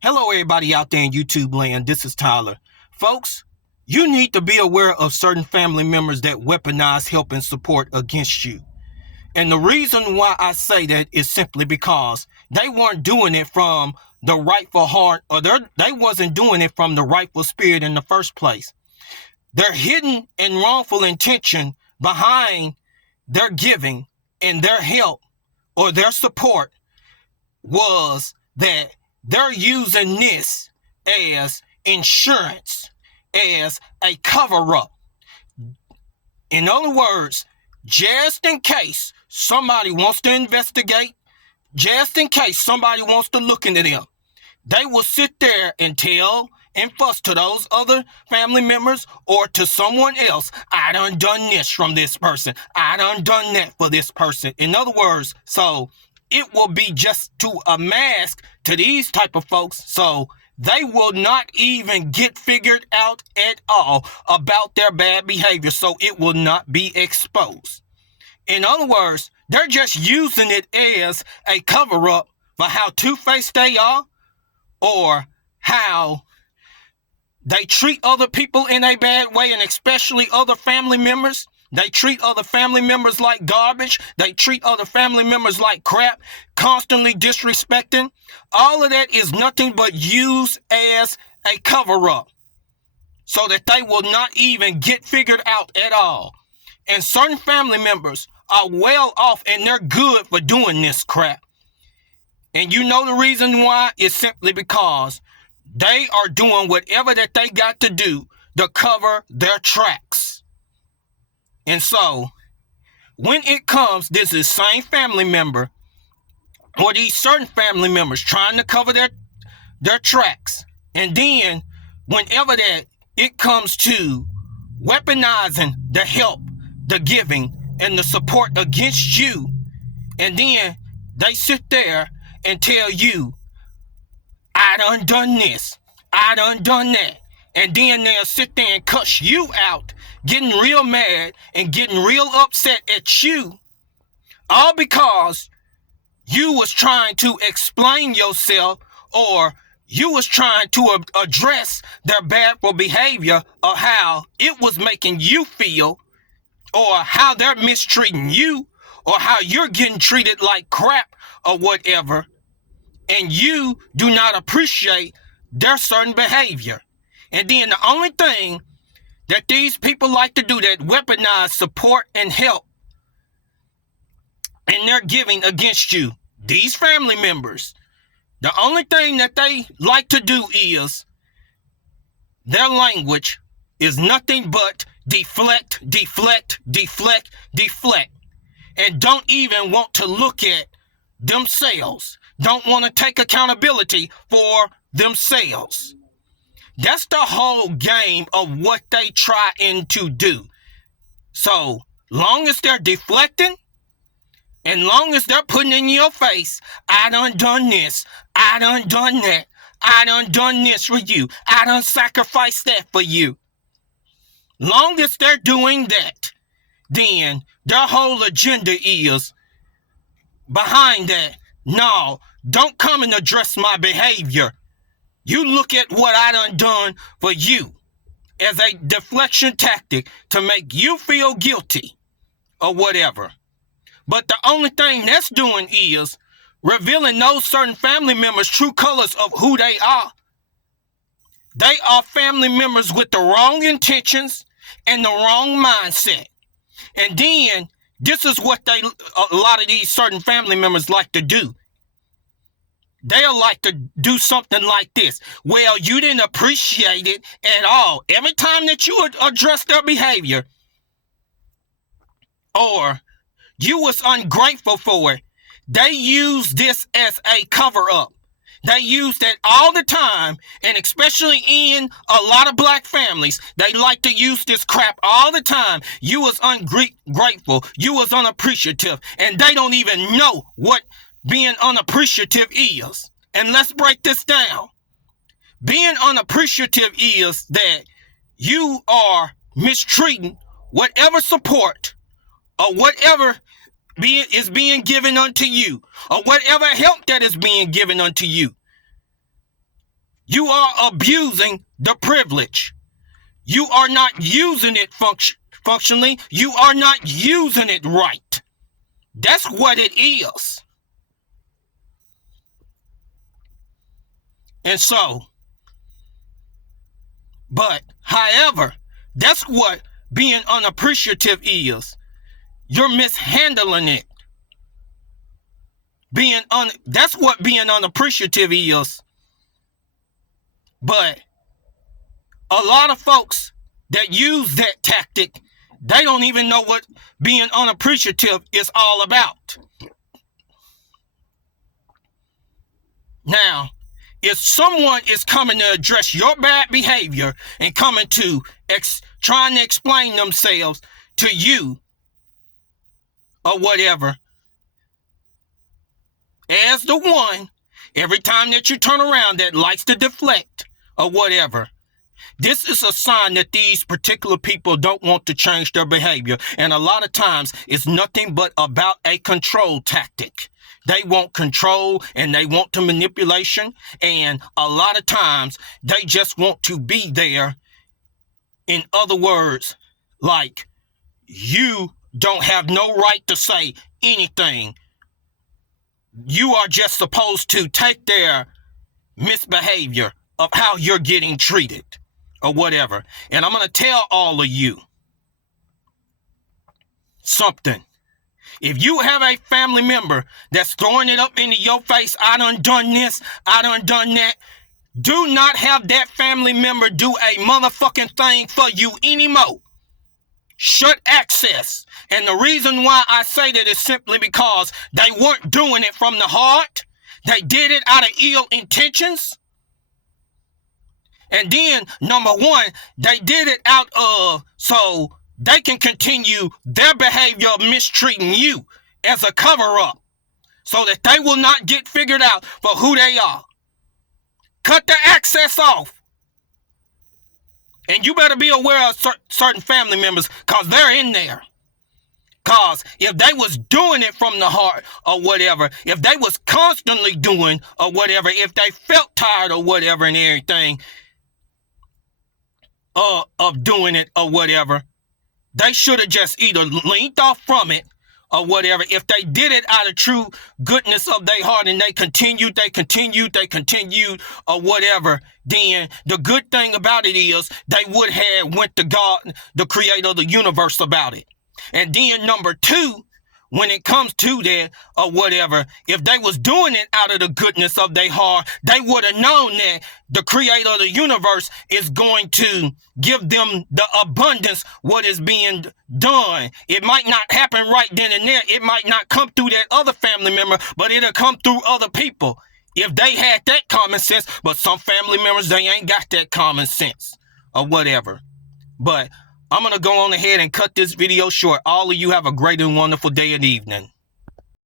Hello, everybody out there in YouTube land. This is Tyler. Folks, you need to be aware of certain family members that weaponize help and support against you. And the reason why I say that is simply because they weren't doing it from the rightful heart, or they wasn't doing it from the rightful spirit in the first place. Their hidden and wrongful intention behind their giving and their help or their support was that they're using this as insurance, as a cover-up. In other words, just in case somebody wants to investigate, just in case somebody wants to look into them, they will sit there and tell and fuss to those other family members or to someone else, I done this from this person. I done that for this person. In other words, so it will be just to a mask to these type of folks, so they will not even get figured out at all about their bad behavior, so it will not be exposed. In other words, they're just using it as a cover-up for how two-faced they are or how they treat other people in a bad way, and especially other family members. They treat other family members like garbage. They treat other family members like crap, constantly disrespecting. All of that is nothing but used as a cover-up so that they will not even get figured out at all. And certain family members are well off and they're good for doing this crap. And you know the reason why? It's simply because they are doing whatever that they got to do to cover their tracks. And so, when it comes, this is same family member, or these certain family members trying to cover their tracks. And then, whenever that it comes to weaponizing the help, the giving, and the support against you, and then they sit there and tell you, I done this, I done that. And then they'll sit there and cuss you out, getting real mad and getting real upset at you, all because you was trying to explain yourself, or you was trying to address their bad behavior, or how it was making you feel, or how they're mistreating you, or how you're getting treated like crap or whatever, and you do not appreciate their certain behavior. And then the only thing that these people like to do that weaponize support and help, and they're giving against you, these family members, the only thing that they like to do is their language is nothing but deflect, deflect, deflect, deflect, and don't even want to look at themselves, don't want to take accountability for themselves. That's the whole game of what they trying to do. So, long as they're deflecting, and long as they're putting in your face, I done this, I done that, I done this for you, I done sacrificed that for you. Long as they're doing that, then their whole agenda is behind that. No, don't come and address my behavior. You look at what I done for you as a deflection tactic to make you feel guilty or whatever. But the only thing that's doing is revealing those certain family members' true colors of who they are. They are family members with the wrong intentions and the wrong mindset. And then this is what a lot of these certain family members like to do. They'll like to do something like this. Well, you didn't appreciate it at all. Every time that you address their behavior, or you was ungrateful for it, they use this as a cover-up. They use that all the time, and especially in a lot of black families, they like to use this crap all the time. You was ungrateful, you was unappreciative, and they don't even know what being unappreciative is. And let's break this down. Being unappreciative is that you are mistreating whatever support or whatever is being given unto you, or whatever help that is being given unto you. You are abusing the privilege. You are not using it functionally. You are not using it right. That's what it is. And so, but, however, that's what being unappreciative is. You're mishandling it. That's what being unappreciative is. But a lot of folks that use that tactic, they don't even know what being unappreciative is all about. Now, if someone is coming to address your bad behavior and coming to trying to explain themselves to you or whatever, as the one, every time that you turn around that likes to deflect or whatever, this is a sign that these particular people don't want to change their behavior. And a lot of times it's nothing but about a control tactic. They want control and they want to manipulation. And a lot of times they just want to be there. In other words, like, you don't have no right to say anything. You are just supposed to take their misbehavior of how you're getting treated or whatever. And I'm going to tell all of you something. If you have a family member that's throwing it up into your face, I done this, I done that, do not have that family member do a motherfucking thing for you anymore. Shut access. And the reason why I say that is simply because they weren't doing it from the heart. They did it out of ill intentions. And then, number one, they did it out of so they can continue their behavior of mistreating you as a cover-up so that they will not get figured out for who they are. Cut the access off. And you better be aware of certain family members because they're in there. Because if they was doing it from the heart or whatever, if they was constantly doing or whatever, if they felt tired or whatever and everything of doing it or whatever, they should have just either leaned off from it or whatever. If they did it out of true goodness of their heart and they continued or whatever, then the good thing about it is they would have went to God, the creator of the universe, about it. And then number two, when it comes to that or whatever, if they was doing it out of the goodness of their heart, they would have known that the creator of the universe is going to give them the abundance what is being done. It might not happen right then and there. It might not come through that other family member, but it'll come through other people if they had that common sense. But some family members, they ain't got that common sense or whatever. But I'm going to go on ahead and cut this video short. All of you have a great and wonderful day and evening.